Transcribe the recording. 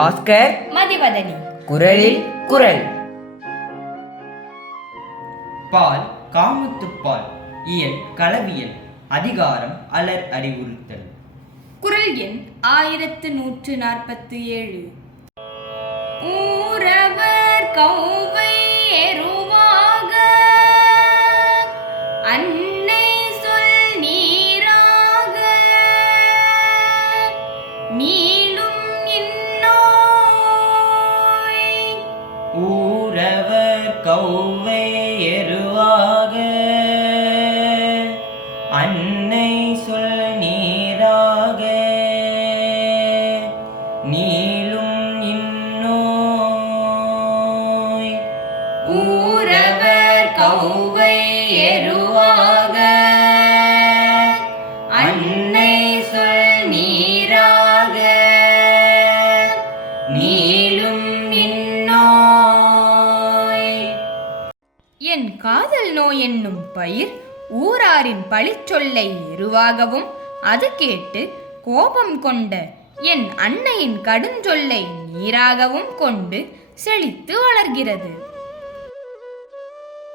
பாஸ்கர் மதிவதனி. குரலில் குரல். பால் காமத்துப்பால் இயல் களவியல் அதிகாரம் அலர் அறிவுறுத்தல். குரல் எண் ஆயிரத்து நூற்று நாற்பத்தி ஏழு. ஊரவர் கௌவை எருவாக. அன்னை சொல் நீராக. நீளும் இன்னோய் ஊரவர் கௌவை எருவாக. அன்னை சொல் நீர் என் காதல் நோய் என்னும் பயிர் ஊராரின் பழிச்சொல்லை எருவாகவும் அது கேட்டு கோபம் கொண்ட என் அன்னையின் கடுஞ்சொல்லை நீராகவும் கொண்டு செழித்து வளர்கிறது.